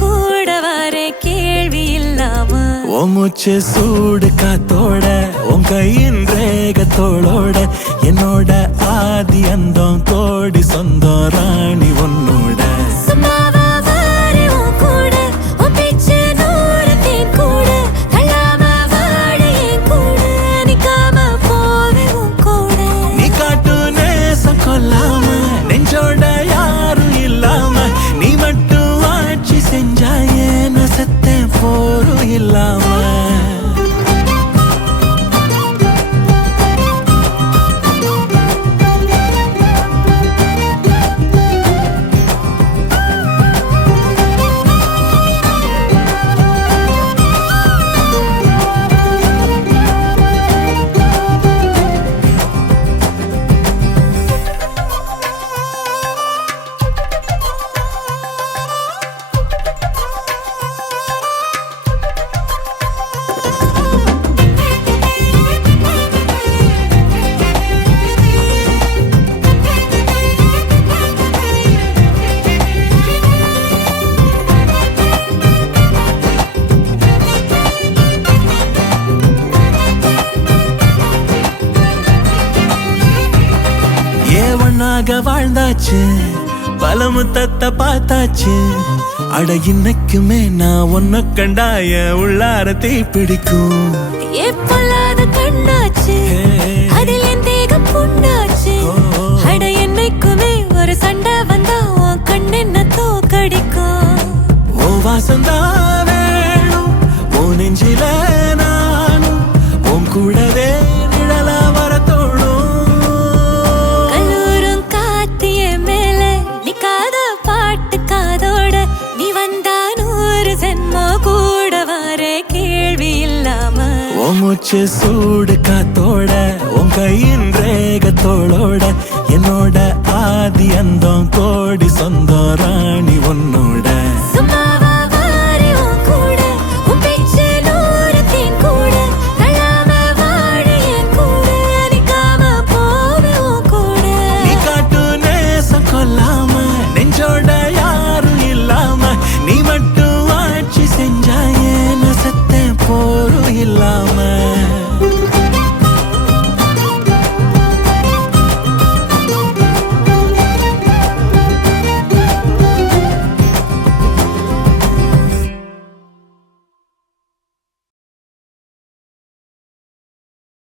கூட வர கேள்வி இல்லாம உன் மூச்சு சூடு காத்தோட உன் கையின் ரேகத்தோளோட என்னோட ஆதி அந்தம் கோடி சொந்தம் ராணி உன்னோட சும்மாவா வாரே உன் கூட உன் பேச்சு நூறு தேன் கூட தள்ளாம வாழ என் கூட நிக்காம போவே உன் கூட நீ காட்டு நேசம் கொல்லாம நெஞ்சோட யாரும் இல்லாம நீ மட்டும் ஆட்சி செஞ்சாயே நான் செத்தேன் போரும் இல்லாம ஒன்னாக வாழ்ந்தாச்சு பல முத்தத்தை பார்த்தாச்சு அட இன்னைக்குமே நான் ஒன்ன கண்டாய உள்ளார தீ பிடிக்கும் எப்பொல்லாத கண்ணாச்சு அதில் என் தேகம் புண்ணாச்சு அட என்னைக்குமே ஒரு சண்டை வந்தா உன் கண்ணென்ன தோக்கடிக்கும் ஓ வாசந்தா வேணும் ஓ நெஞ்சில நானும் உன் கூடவே நிழலா வர தோணும் கல்லூரும் காத்திய மேல நிக்காத பாட்டு காதோட நீ வந்தா 100 ஜென்மோ கூட வர கேள்வி இல்லாம ஓ மூச்சு சூடு காத்தோட உன் கையின் ரேகத்தோளோட என்னோட ஆதி அந்தம் கோடி சொந்தம் ராணி உன்னோட சும்மாவா வாரே உன் கூட உன் பேச்சு நூறு தேன் கூட தள்ளாம வாழ என் கூட நிக்காம போவே உன் கூட நீ காட்டு நேசம் கொல்லாம நெஞ்சோட யாரும் இல்லாம நீ மட்டும் ஆட்சி செஞ்சாயே நான் செத்தேன் போரும் இல்லாம